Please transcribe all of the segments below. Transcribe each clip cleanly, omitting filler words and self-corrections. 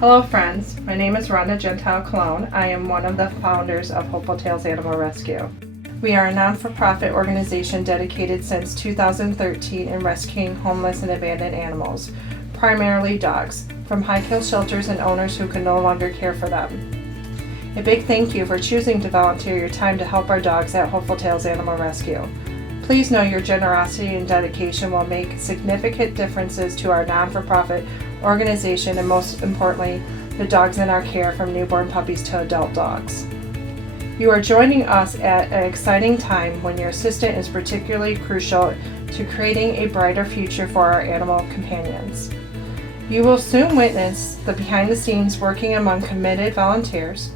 Hello friends, my name is Rhonda Gentile Cologne. I am one of the founders of Hopeful Tales Animal Rescue. We are a non-for-profit organization dedicated since 2013 in rescuing homeless and abandoned animals, primarily dogs, from high-kill shelters and owners who can no longer care for them. A big thank you for choosing to volunteer your time to help our dogs at Hopeful Tales Animal Rescue. Please know your generosity and dedication will make significant differences to our non-for-profit organization and most importantly, the dogs in our care from newborn puppies to adult dogs. You are joining us at an exciting time when your assistance is particularly crucial to creating a brighter future for our animal companions. You will soon witness the behind-the-scenes working among committed volunteers,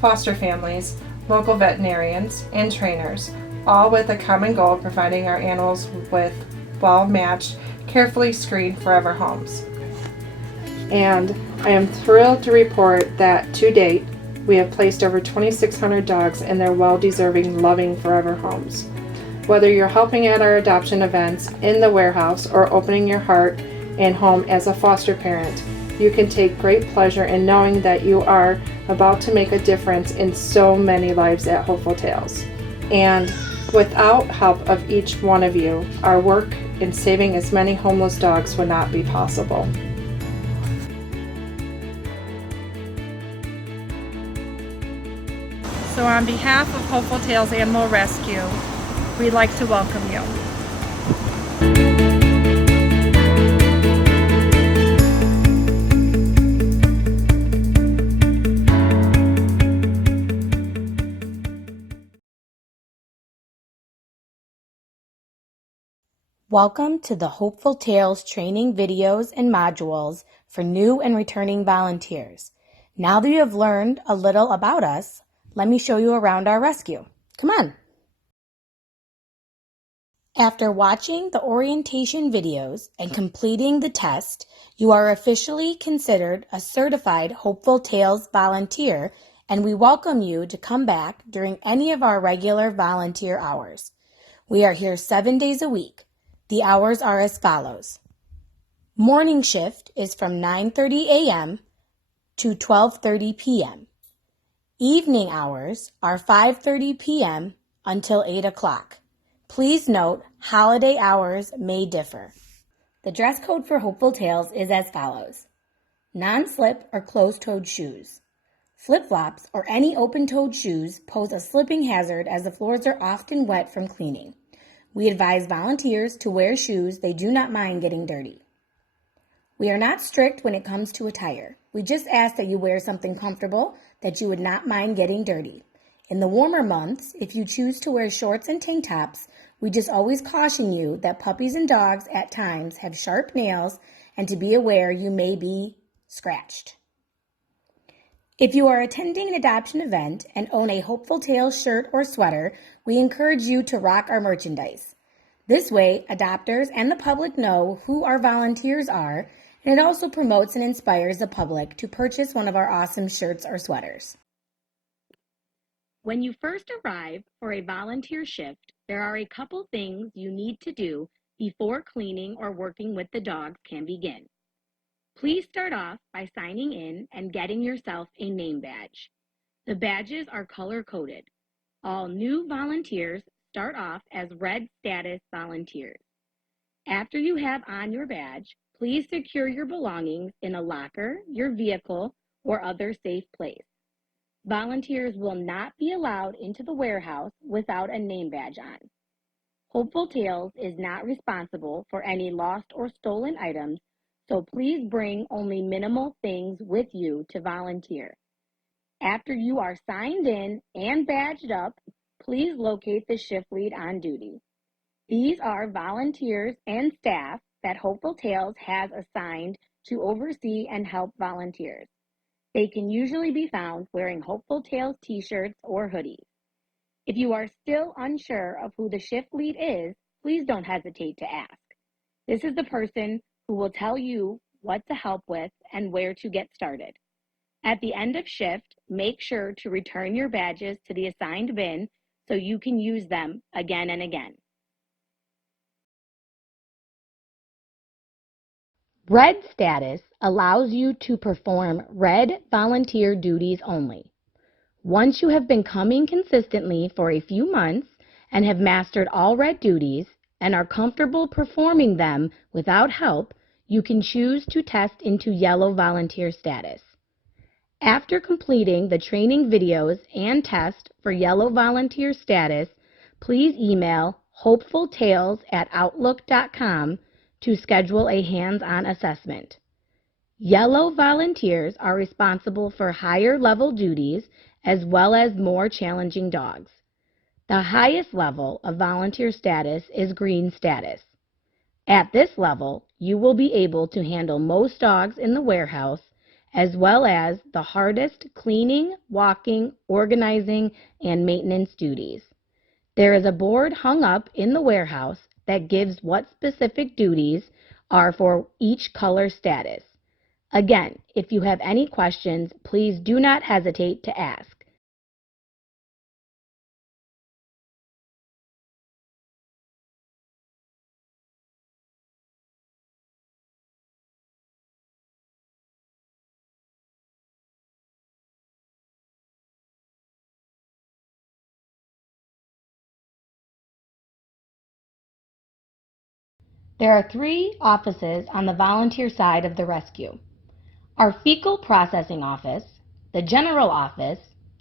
foster families, local veterinarians, and trainers, all with a common goal of providing our animals with well-matched, carefully screened forever homes. And I am thrilled to report that to date, we have placed over 2,600 dogs in their well-deserving, loving forever homes. Whether you're helping at our adoption events, in the warehouse, or opening your heart and home as a foster parent, you can take great pleasure in knowing that you are about to make a difference in so many lives at Hopeful Tales. And without help of each one of you, our work in saving as many homeless dogs would not be possible. So on behalf of Hopeful Tales Animal Rescue, we'd like to welcome you. Welcome to the Hopeful Tales training videos and modules for new and returning volunteers. Now that you have learned a little about us, let me show you around our rescue. Come on. After watching the orientation videos and completing the test, you are officially considered a certified Hopeful Tales volunteer, and we welcome you to come back during any of our regular volunteer hours. We are here 7 days a week. The hours are as follows. Morning shift is from 9:30 a.m. to 12:30 p.m. Evening hours are 5:30 p.m. until 8 o'clock. Please note, holiday hours may differ. The dress code for Hopeful Tales is as follows. Non-slip or closed-toed shoes. Flip-flops or any open-toed shoes pose a slipping hazard as the floors are often wet from cleaning. We advise volunteers to wear shoes they do not mind getting dirty. We are not strict when it comes to attire. We just ask that you wear something comfortable that you would not mind getting dirty. In the warmer months, if you choose to wear shorts and tank tops, we just always caution you that puppies and dogs at times have sharp nails and to be aware you may be scratched. If you are attending an adoption event and own a Hopeful Tales shirt or sweater, we encourage you to rock our merchandise. This way, adopters and the public know who our volunteers are, and it also promotes and inspires the public to purchase one of our awesome shirts or sweaters. When you first arrive for a volunteer shift, there are a couple things you need to do before cleaning or working with the dogs can begin. Please start off by signing in and getting yourself a name badge. The badges are color-coded. All new volunteers start off as red status volunteers. After you have on your badge, please secure your belongings in a locker, your vehicle, or other safe place. Volunteers will not be allowed into the warehouse without a name badge on. Hopeful Tales is not responsible for any lost or stolen items, so please bring only minimal things with you to volunteer. After you are signed in and badged up, please locate the shift lead on duty. These are volunteers and staff that Hopeful Tales has assigned to oversee and help volunteers. They can usually be found wearing Hopeful Tales t-shirts or hoodies. If you are still unsure of who the shift lead is, please don't hesitate to ask. This is the person who will tell you what to help with and where to get started. At the end of shift, make sure to return your badges to the assigned bin so you can use them again and again. Red status allows you to perform red volunteer duties only. Once you have been coming consistently for a few months and have mastered all red duties and are comfortable performing them without help, you can choose to test into yellow volunteer status. After completing the training videos and test for yellow volunteer status, please email hopefultales@outlook.com to schedule a hands-on assessment. Yellow volunteers are responsible for higher level duties as well as more challenging dogs. The highest level of volunteer status is green status. At this level, you will be able to handle most dogs in the warehouse as well as the hardest cleaning, walking, organizing, and maintenance duties. There is a board hung up in the warehouse that gives what specific duties are for each color status. Again, if you have any questions, please do not hesitate to ask. There are 3 offices on the volunteer side of the rescue: our fecal processing office, the general office,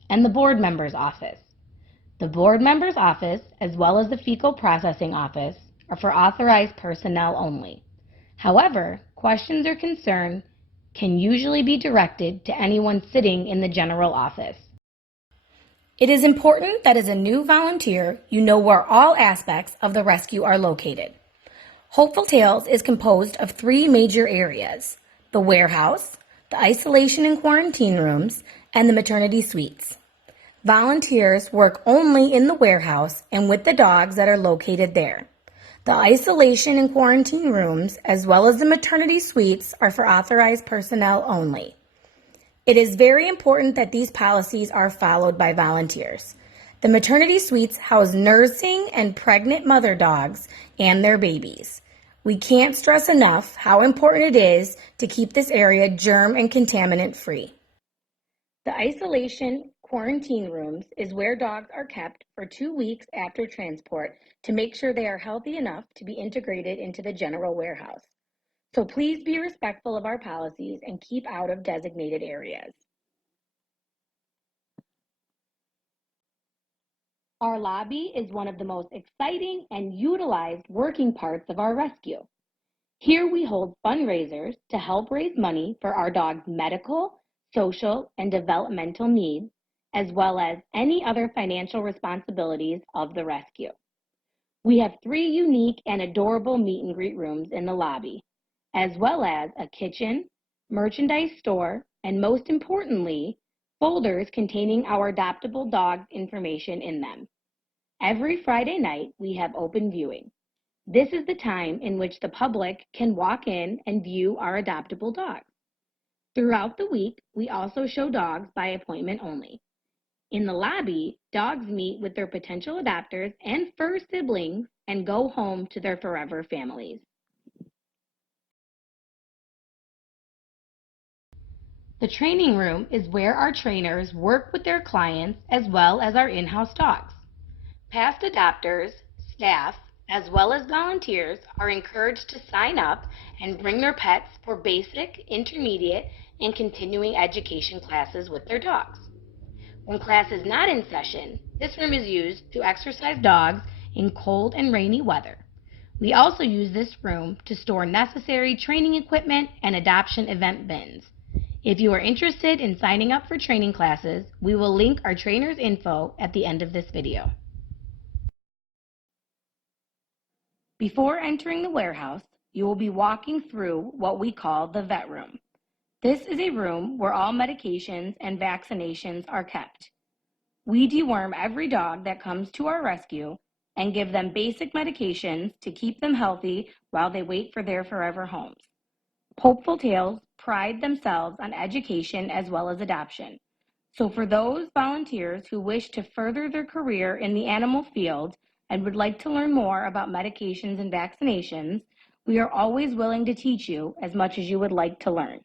and the board member's office. The board member's office, as well as the fecal processing office, are for authorized personnel only. However, questions or concerns can usually be directed to anyone sitting in the general office. It is important that as a new volunteer, you know where all aspects of the rescue are located. Hopeful Tales is composed of 3 major areas: the warehouse, the isolation and quarantine rooms, and the maternity suites. Volunteers work only in the warehouse and with the dogs that are located there. The isolation and quarantine rooms, as well as the maternity suites, are for authorized personnel only. It is very important that these policies are followed by volunteers. The maternity suites house nursing and pregnant mother dogs and their babies. We can't stress enough how important it is to keep this area germ and contaminant free. The isolation quarantine rooms is where dogs are kept for 2 weeks after transport to make sure they are healthy enough to be integrated into the general warehouse. So please be respectful of our policies and keep out of designated areas. Our lobby is one of the most exciting and utilized working parts of our rescue. Here we hold fundraisers to help raise money for our dog's medical, social, and developmental needs, as well as any other financial responsibilities of the rescue. We have 3 unique and adorable meet and greet rooms in the lobby, as well as a kitchen, merchandise store, and most importantly, folders containing our adoptable dog information in them. Every Friday night, we have open viewing. This is the time in which the public can walk in and view our adoptable dogs. Throughout the week, we also show dogs by appointment only. In the lobby, dogs meet with their potential adopters and fur siblings and go home to their forever families. The training room is where our trainers work with their clients as well as our in-house dogs. Past adopters, staff, as well as volunteers are encouraged to sign up and bring their pets for basic, intermediate, and continuing education classes with their dogs. When class is not in session, this room is used to exercise dogs in cold and rainy weather. We also use this room to store necessary training equipment and adoption event bins. If you are interested in signing up for training classes, we will link our trainers' info at the end of this video. Before entering the warehouse, you will be walking through what we call the vet room. This is a room where all medications and vaccinations are kept. We deworm every dog that comes to our rescue and give them basic medications to keep them healthy while they wait for their forever homes. Hopeful Tales pride themselves on education as well as adoption. So for those volunteers who wish to further their career in the animal field and would like to learn more about medications and vaccinations, We are always willing to teach you as much as you would like to learn.